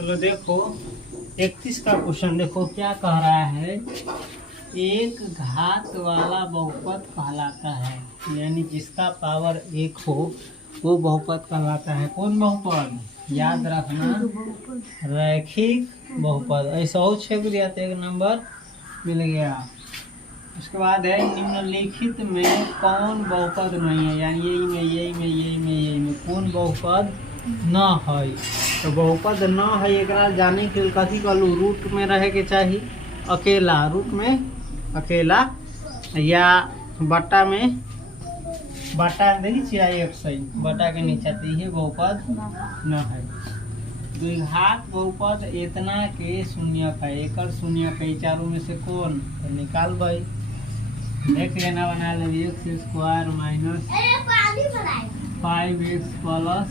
चलो देखो 31 का क्वेश्चन देखो क्या कह रहा है। एक घात वाला बहुपद कहलाता है, यानी जिसका पावर 1 हो वो बहुपद कहलाता है। कौन बहुपद? याद रखना, रैखिक बहुपद। ऐसा हो छेक दिया तो 1 नंबर मिल गया। उसके बाद है निम्नलिखित में कौन बहुपद नहीं है, यानी यही में कौन बहुपद न है। तो बहुपद न है एक जाने के लिए कथी कहलू, रूट में रहे के चाहिए अकेला, रूट में अकेला या बट्टा में, बट्टा देखी चाहिए एक सही बट्टा के नीचे है बहुपद न है। द्विघात बहुपद इतना के शून्यक है, एक शून्यक है, चारों में से कौन? तो निकाल भाई, देख लेना, बना ले x square minus 5x plus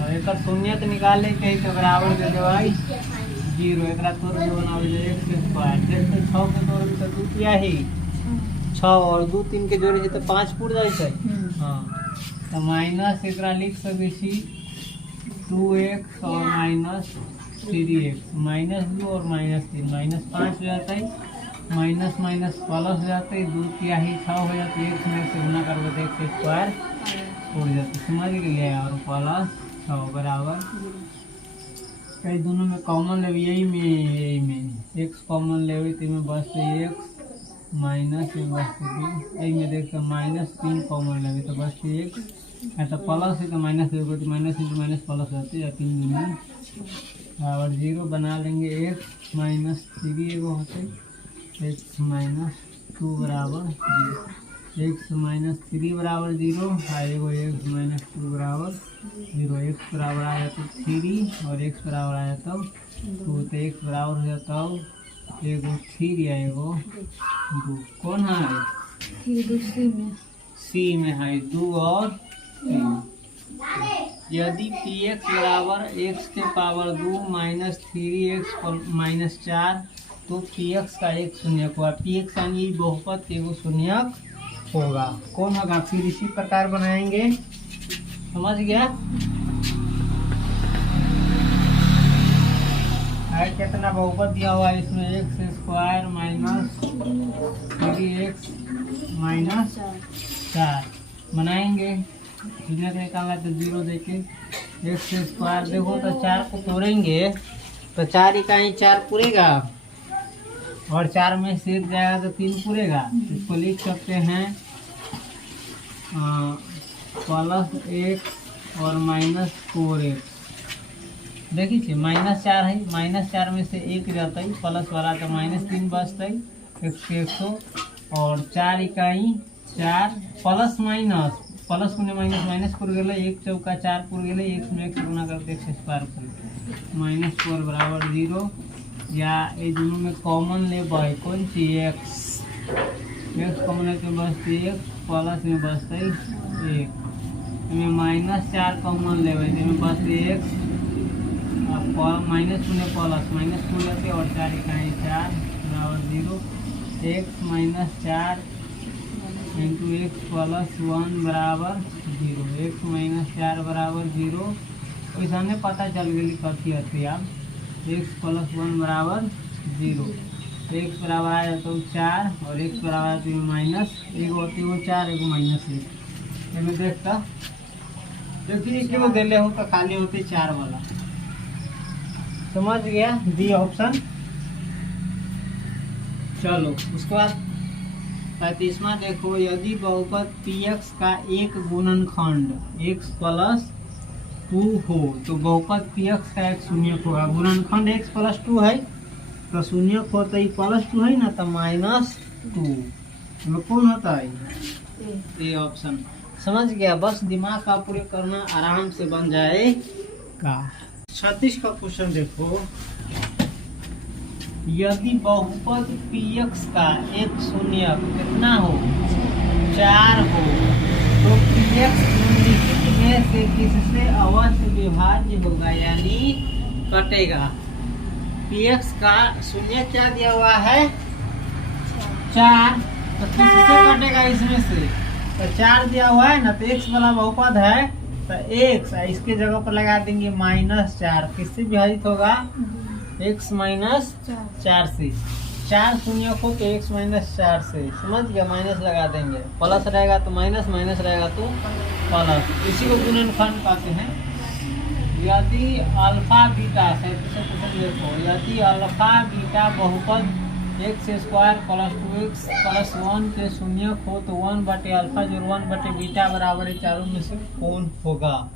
और एक शून्यक निकाले के तो बराबर दे दो भाई 0। एक तोड़ के बनावे x स्क्वायर, देखते 6 के तोड़ तो 2 किया ही 6 और 2 3 के जोड़े तो 5 पूर जाए। हाँ तो माइनस एक लिख सके 2x और माइनस 3x, -2 और -3, -5 हो जाता है, माइनस माइनस प्लस हो जाते हैं, 2 किया ही 6 हो जाते हैं, 1 में से गुना कर देते हैं x स्क्वायर उड़ जाते, समझ गए। और प्लस 6 बराबर कई दोनों में कॉमन ले, यही में x कॉमन ले तो में बस x माइनस में में देख -3 कॉमन ले तो बस x है, तो प्लस है तो minus minus into minus plus रहते या 3 में बराबर 0 बना लेंगे। x -3 एगो होते x -2 बराबर 0, x -3 बराबर 0 एगो x -2 बराबर 0, x बराबर आया तो 3 और x बराबर आया तो 2, तो x बराबर हो जाता एगो 3 या एगो 2। कौन है? सी में है 2 और 3। यदि px बराबर x के पावर 2 -3x -4 तो px का एक शून्यक होगा। px यानी बहुपद के एगो शून्यक होगा। कौन होगा? फिर इसी प्रकार बनाएंगे, समझ गया? है कितना बहुपद दिया हुआ है इसमें, x स्क्वायर माइनस 3x -4 बनाएंगे। शून्यक निकालना तो 0 देके x स्क्वायर देखो तो 4 को तोड़ेंगे तो 4 इकाई 4 पूरेगा और 4 में से 1 जाएगा तो 3 पूरेगा। इसको लिख सकते हैं +x और -4x। देखिए -4 है, -4 में से 1 जाता है प्लस वाला तो -3 बचता है, 100 और 4 इकाई 4 प्लस माइनस प्लस में माइनस माइनस पूर गए, 1 चौका 4 पूर गए, 1 में 1 गुना करके x स्क्वायर पूर -4 बराबर 0। या ये दोनों में कॉमन ले बाई कौन सी x कॉमन है तो बस 1 प्लस में बचता है 1, -4 कॉमन ले में बस 1 माइनस में प्लस -2 लेते और 4 इकाई 4 बराबर 0, x -4 इंटू x + 1 बराबर 0, x -4 बराबर 0। तो सामने पता चल गई कथी आती आप x + 1 बराबर 0, x बराबर आया तो 4 और x बराबर तो माइनस एगो होती वो 4 एगो -1 में देखता देखिए क्यों दिले हो तो खाली होते 4 वाला, समझ गया? D option. चलो उसके बाद 35वां देखो, यदि बहुपद px का एक गुणनखंड x + 2 हो तो बहुपद px का एक शून्यक होगा। गुणनखंड x + 2 है तो शून्यक होता है +2 है ना तो -2 में कौन होता है? A option. समझ गया? बस दिमाग का प्रयोग करना, आराम से बन जाएगा। 36 का क्वेश्चन देखो, यदि बहुपद px का एक शून्यक कितना हो? 4 हो तो px निम्नलिखित में से किससे अवश्य विभाज्य होगा, यानी कटेगा। px का शून्यक क्या दिया हुआ है? 4, तो किससे कटेगा इसमें से? तो 4 दिया हुआ है ना, तो x वाला बहुपद है तो एक्स इसके जगह पर लगा देंगे -4, किससे विभाजित होगा x माइनस 4 से। 4 शून्य को तो x माइनस 4 से, समझ गया, माइनस लगा देंगे, प्लस रहेगा तो माइनस, माइनस रहेगा तो प्लस, इसी को गुणनखंड कहते हैं। यदि अल्फा बीटा देखो, यदि अल्फा बीटा बहुपद x² + 2x + 1 के शून्य हो तो 1/अल्फा जोड़ 1/बीटा बराबर चारों में से कौन होगा।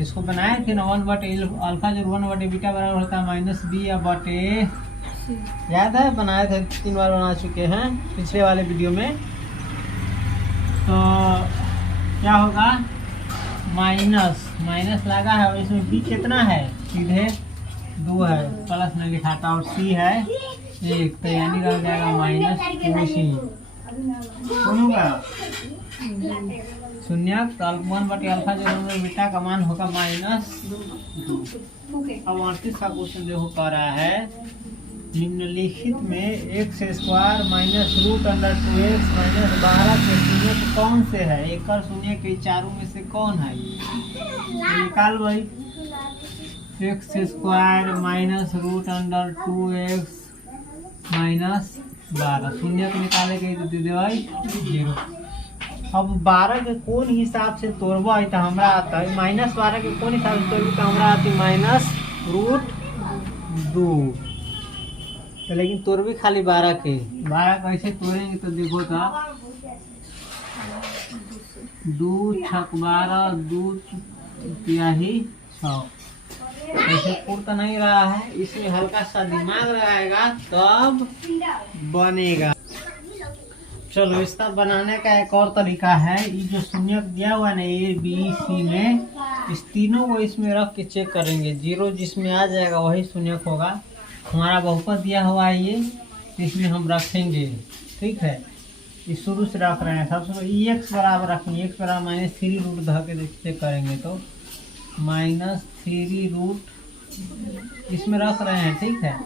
इसको बनाए थे ना, 1/अल्फा जोड़ 1/बीटा बराबर होता है -b या बटे, याद है, बनाए थे, 3 बार बना चुके हैं पिछले वाले वीडियो में। तो क्या होगा, माइनस लगा है और इसमें b कितना है, सीधे 2 है, प्लस नहीं लिखा था, और c है 1, तो यानी रह जाएगा -2c। कौन होगा शून्य, 1/अल्फा जो बीटा का मान होगा -2। अब 38 का क्वेश्चन जो कर रहा है, निम्नलिखित में x² - √√2x - 12 के शून्य कौन से है, एक शून्य के चारों में से कौन है, निकाल भाई। x² - √√2x - 12 शून्य को निकाले के तो दे भाई 0। अब 12 के कौन हिसाब से तोड़बा तो हमरा आता है, -12 के कौन हिसाब से तोड़बी तो हमरा आती -√2, तो लेकिन तोड़बी खाली 12 के। 12 कैसे तोड़ेंगे तो देखो तो 2 छक 12, 2 तिहाई 6, ऐसे पुर तो नहीं रहा है, इसमें हल्का सा दिमाग लगाएगा तब बनेगा। चलो, इसका बनाने का एक और तरीका है, ये जो शून्य दिया हुआ है ना A B C में, इस तीनों को इसमें रख के चेक करेंगे, 0 जिसमें आ जाएगा वही शून्य होगा। हमारा बहुपद दिया हुआ है ये, इसमें हम रखेंगे, ठीक है, इस शुरू से रख रहे हैं। सबसे पहले x बराबर रखेंगे, x बराबर -3 √ धर के चेक करेंगे तो -3 √ इसमें रख रहे हैं, ठीक है,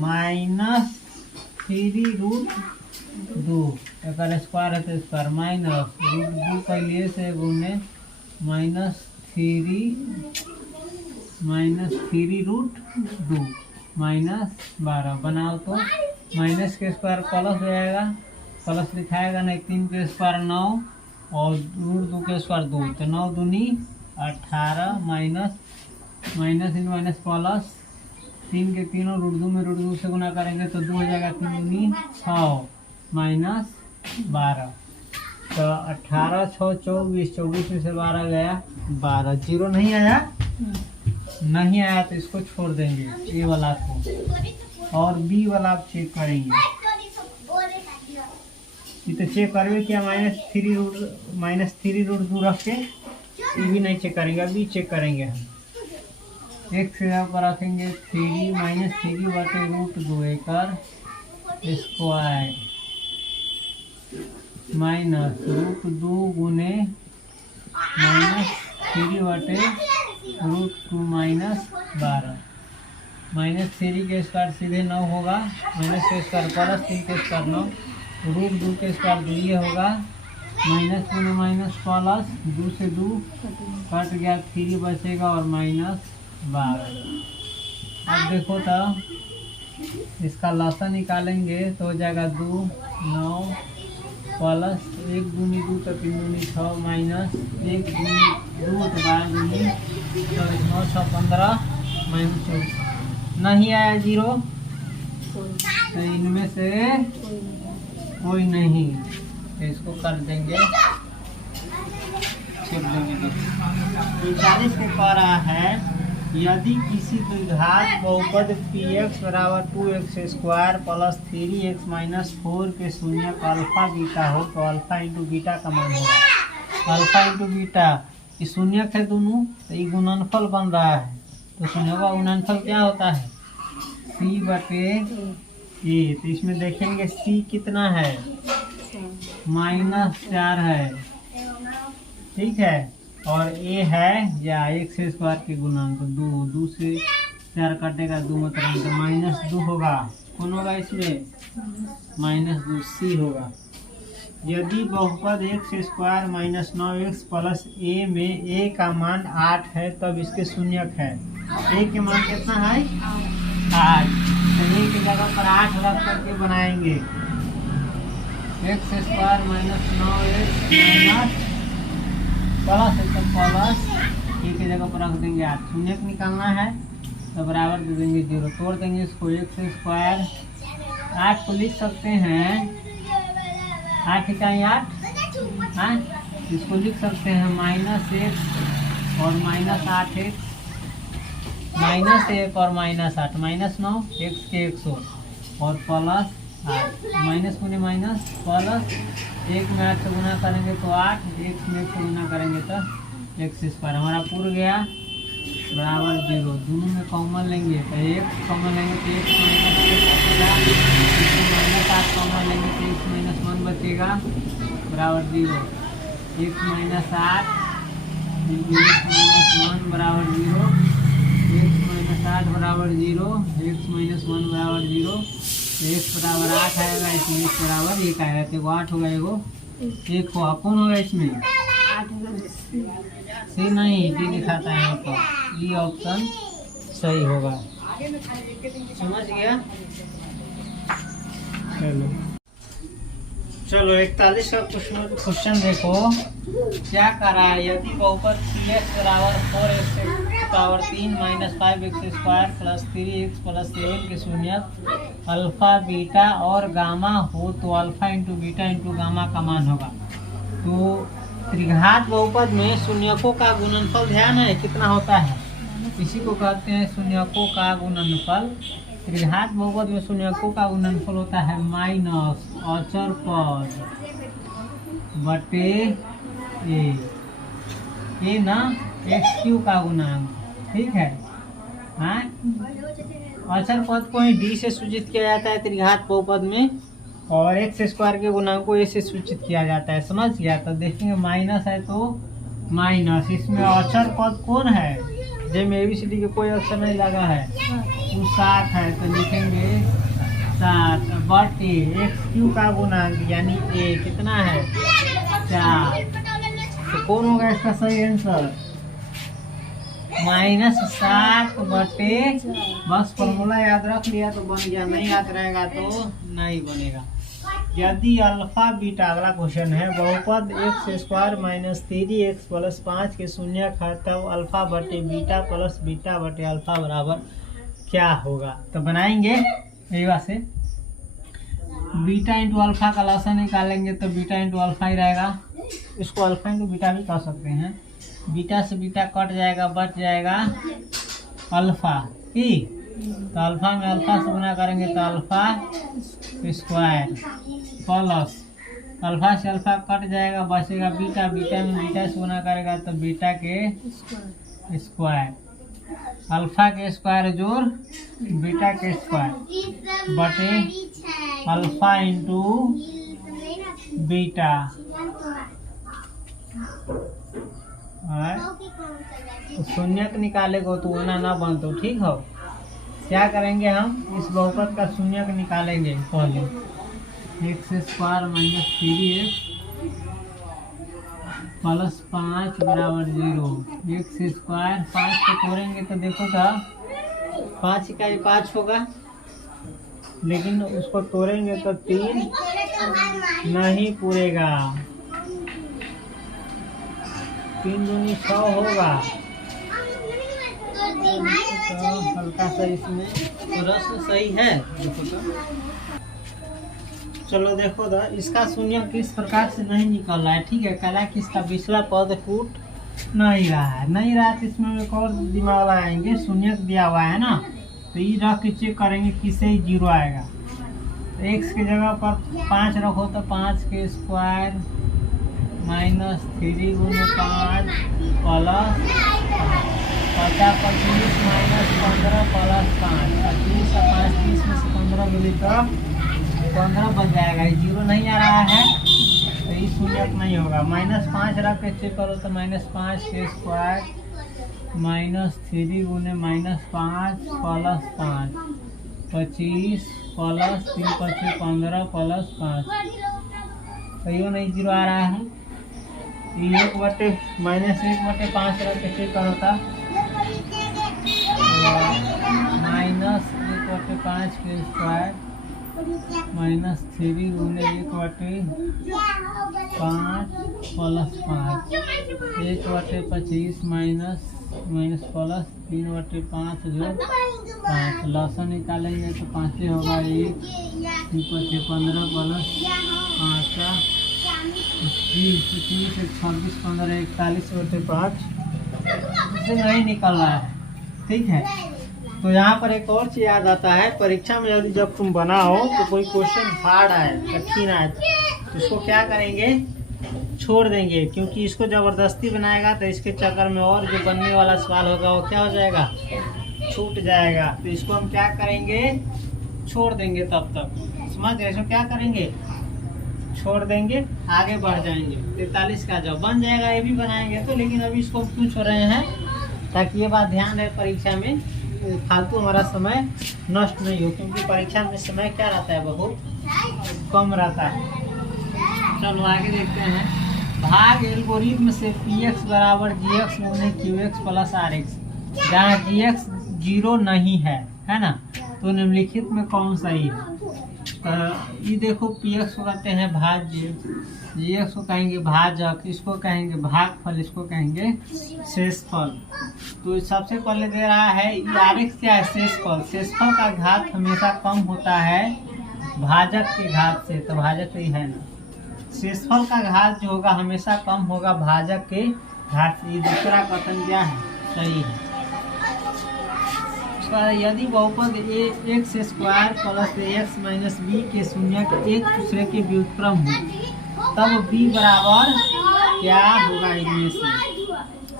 -3 √2 एक स्क्वायर है तो स्क्वायर -√2 का लिए से गुने -3 √2 -12 बनाओ तो माइनस के स्क्वायर प्लस हो जाएगा, प्लस लिखाएगा नहीं, 3 के स्क्वायर 9 और √2 के स्क्वायर 2, तो 9 दूनी 18 माइनस प्लस, 3 के तीनों √2 में √2 से गुना करेंगे तो 2 हो जाएगा, 3 दूनी 6 -12, तो 18 6 24, 24 में से 12 गया 12, 0 नहीं आया, नहीं आया तो इसको छोड़ देंगे ए वाला को, और बी वाला आप चेक करेंगे। ये तो चेक करेंगे क्या, -3 √2 रख के, ये भी नहीं चेक करेंगे, अभी चेक करेंगे हम। x यहाँ पर रखेंगे 3 -3/√2 एकर स्क्वायर -√2 गुने -3/√2 -12, -3 के स्क्वायर सीधे 9 होगा, माइनस के स्क्वायर प्लस 3 के स्क्वायर 9, √2 के स्क्वायर 2 ये होगा, माइनस गुने माइनस प्लस, 2 से 2 कट गया, 3 बचेगा और -12। अब देखो तो इसका लसा निकालेंगे तो हो जाएगा 2 9 प्लस 1 दूनी 2 तो 3 दूनी 6 माइनस 1 दूनी 2 तो 12 दूनी 9 6 15 -24, नहीं आया 0, तो इनमें से कोई नहीं, तो इसको कर देंगे, छेप देंगे। 40 को कह रहा है, यदि किसी द्विघात बहुपद px बराबर 2x² + 3x - 4 के शून्य का अल्फा बीटा हो तो अल्फा इंटू बीटा का मान होगा। अल्फा इंटू बीटा ये शून्य है दोनों, तो ये गुणनफल बन रहा है, तो शून्य का गुणनफल क्या होता है, c/a। तो इसमें देखेंगे c कितना है, -4 है, ठीक है, और a है या x² के गुणांक 2 से 4 कटेगा 2 मतलब -2 होगा, कौन होगा इसमें, -2 c होगा। यदि बहुपद X square minus 9x plus A में ए का मान 8 है तब इसके शून्यक है। ए के मान कितना है 8, तो ए की जगह पर 8 रख करके बनाएंगे। X square minus 9x minus plus है तो प्लस ए की जगह पर रख देंगे 8। शून्यक निकालना है तो बराबर दे देंगे 0। तोड़ देंगे इसको। एक्स स्क्वायर 8 को लिख सकते हैं 8 इकाई 8 हाँ, इसको लिख सकते हैं माइनस एक्स और माइनस 8x, माइनस 1 और माइनस 8, माइनस 9 एक्स के 100 और प्लस 8, माइनस गुने माइनस प्लस 1 में 8 से गुना करेंगे तो 8, x में 1 से गुना करेंगे तो एक्स स्क्वायर हमारा पूरा गया बराबर 0। दोनों में कॉमन लेंगे तो x कॉमन लेंगे तो x माइनस 8 कॉमन लेंगे तो x माइनस 1 बचेगा बराबर 0। x माइनस 8 x माइनस 1 बराबर 0, x माइनस 8 बराबर 0, x माइनस 1 बराबर 0, x बराबर 8 आएगा, इसमें x बराबर 1 आएगा। तो 8 होगा, एगो 1 होगा। कौन होगा इसमें सी नहीं डी दिखाता है यहाँ पर, डी ऑप्शन सही होगा। समझ गया? चलो 41 का क्वेश्चन देखो क्या कर रहा है। यदि बहुपद 3x बराबर 4x power 3 minus 5x square plus 3x plus 7 के शून्यक अल्फा बीटा और गामा हो तो alpha into beta into gamma का मान होगा। तो त्रिघात बहुपद में शून्यकों का गुणनफल ध्यान है कितना होता है, इसी को कहते हैं शून्यकों का गुणनफल। त्रिघात बहुपद में शून्यकों का गुणनफल होता है माइनस अचर पद बटे ए ना एक्स क्यू का गुणांक, ठीक है। हाँ, अचर पद को ही डी से सूचित किया जाता है त्रिघात बहुपद में, और एक्स स्क्वायर के गुणांक को ए से सूचित किया जाता है। समझ गया? तो देखेंगे माइनस है तो माइनस, इसमें अचर पद कौन है, जिसमें ABCD के कोई अक्षर नहीं लगा है, वो 7 है तो लिखेंगे 7 बटे एक्स क्यू का गुणांक यानी ए कितना है 4। तो कौन होगा इसका सही आंसर -7 बटे, बस फॉर्मूला याद रख लिया तो बन गया, नहीं याद रहेगा तो नहीं बनेगा। यदि अल्फा बीटा, अगला क्वेश्चन है, बहुपद X square minus 3x plus 5 के शून्यक है तब अल्फा बटे बीटा प्लस बीटा बटे अल्फा बराबर क्या होगा। तो बनाएंगे यही बात से, बीटा इंटू अल्फा का लसन निकालेंगे तो बीटा इंटू अल्फा ही रहेगा। इसको अल्फा इंटू बीटा भी कह सकते हैं। बीटा से बीटा कट जाएगा, बच जाएगा अल्फा की, तो अल्फा में अल्फा से गुना करेंगे तो अल्फा स्क्वायर प्लस अल्फा से अल्फा कट जाएगा, बचेगा बीटा, बीटा में बीटा से गुना करेगा तो बीटा के स्क्वायर, अल्फा के स्क्वायर जोड़ बीटा के स्क्वायर बटे अल्फा इंटू बीटा। तो शून्यक निकालेगा तो ओना ना बनतो, ठीक हो। क्या करेंगे हम, इस बहुपद का शून्यक निकालेंगे पहले। X square minus 3x plus 5 बराबर 0। एक्स स्क्वायर 5 को तोड़ेंगे तो देखो तो 5 इकाई 5 होगा, लेकिन उसको तोड़ेंगे तो 3 नहीं पूरेगा, 3 दूनी 6 होगा। तो हल्का सा इसमें रस्म सही है, देखो तो। चलो देखो तो इसका शून्य किस प्रकार से नहीं निकल रहा है, ठीक है। कला कि इसका पिछला पद टूट नहीं रहा है, नहीं रहा तो इसमें एक और दिमाग लगाएंगे, शून्य दिया हुआ है ना, तो ये रख के चेक करेंगे किससे ही 0 आएगा। तो एक्स की जगह पर 5 रखो तो 5 के स्क्वायर माइनस 3 गुने 5 प्लस 50 25 माइनस 15 प्लस 5, 25 और 5 30 में से 15 मिली तो 15 बन जाएगा। 0 नहीं आ रहा है तो ये शून्य नहीं होगा। -5 रख के चेक करो तो -5 के स्क्वायर माइनस 3 गुने -5 प्लस 5, 25 प्लस 3 25 15 प्लस 5, तो ये नहीं 0 आ रहा है। ये 1/-5 रहते फिर क्या होता, -1/5 के स्क्वायर -3 गुने 1/5 प्लस 5 1/25 माइनस प्लस 3/5 जो 5 लसन निकालेंगे तो 5 होगा 1 15 प्लस 5 का 30 26 15 41/5 इससे नहीं निकल रहा है। ठीक है, तो यहाँ पर एक और चीज याद आता है, परीक्षा में यदि जब तुम बनाओ तो कोई क्वेश्चन हार्ड आए, कठिन आए, तो इसको क्या करेंगे, छोड़ देंगे, क्योंकि इसको जबरदस्ती बनाएगा तो इसके चक्कर में और जो बनने वाला सवाल होगा वो क्या हो जाएगा, छूट जाएगा। तो इसको हम क्या करेंगे, छोड़ देंगे। तब तक समझ गए, इसको क्या करेंगे, छोड़ देंगे, आगे बढ़ जाएंगे। 43 का जब बन जाएगा ये भी बनाएंगे तो, लेकिन अभी इसको क्यों छोड़ रहे हैं, ताकि ये बात ध्यान रहे परीक्षा में फालतू हमारा समय नष्ट नहीं हो, क्योंकि परीक्षा में समय क्या रहता है, बहुत कम रहता है। चलो आगे देखते हैं। भाग एल्गोरिथम से px बराबर gx गुने qx प्लस rx, जहाँ gx 0 नहीं है ना, तो निम्नलिखित में कौन सही है। ये देखो px को कहते हैं भाज्य, gx को कहेंगे भाजक, इसको कहेंगे भागफल, इसको कहेंगे शेषफल। तो सबसे पहले दे रहा है rx क्या है, शेषफल। शेषफल का घात हमेशा कम होता है भाजक के घात से, तो भाजक तो है ना, शेषफल का घात जो होगा हमेशा कम होगा भाजक के घात से। ये दूसरा कथन क्या है, सही है। यदि बहुपद x square plus x minus b के शून्यक एक दूसरे के व्युत्क्रम हो, तब b बराबर क्या होगा इनमें से।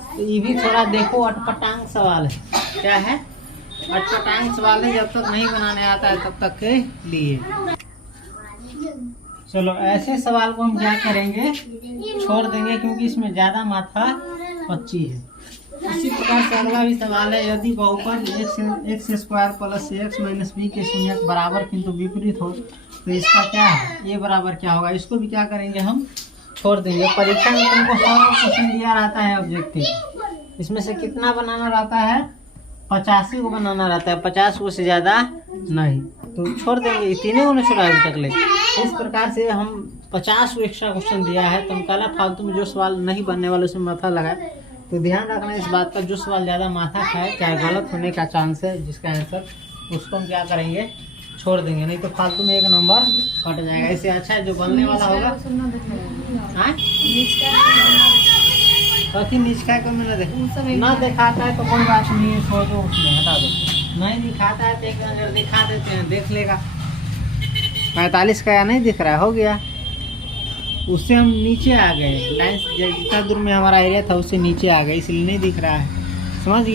तो ये भी थोड़ा देखो अटपटांग सवाल है। क्या है, अटपटांग सवाल है, जब तक नहीं बनाने आता है तब तक के लिए। चलो ऐसे सवाल को हम क्या करेंगे, छोड़ देंगे, क्योंकि इसमें ज्यादा माथा पच्ची है। इसी प्रकार से अगला भी सवाल है, यदि बहुपद x square plus x minus b के शून्यक बराबर किंतु विपरीत हो, तो इसका क्या है, ये बराबर क्या होगा। इसको भी क्या करेंगे, हम छोड़ देंगे। परीक्षा में तुमको 100 क्वेश्चन दिया रहता है ऑब्जेक्टिव, इसमें से कितना बनाना रहता है, 85 को बनाना रहता है, 50 को से ज्यादा नहीं, तो छोड़ देंगे। तीनों ने छोड़ा अभी तक ले। इस प्रकार से हम 50 को एक्स्ट्रा क्वेश्चन दिया है, तो हम कल फालतू में जो सवाल नहीं बनने वाले उसमें माथा लगाए। तो ध्यान रखना इस बात का, जो सवाल ज़्यादा माथा खाए, चाहे गलत होने का चांस है जिसका आंसर, उसको हम क्या करेंगे, छोड़ देंगे, नहीं तो फालतू में 1 नंबर कट जाएगा। इससे अच्छा है जो बनने वाला होगा। कथी निचका को मैंने ना दिखाता है तो कोई बात नहीं है, छोड़ दो, उसमें हटा दो। नहीं दिखाता है तो एक नजर दिखा देते हैं, देख लेगा। 45 का या नहीं दिख रहा है, हो गया। उससे हम नीचे आ गए, लाइन जितना दूर में हमारा एरिया था उससे नीचे आ गए, इसलिए नहीं दिख रहा है, समझ गए।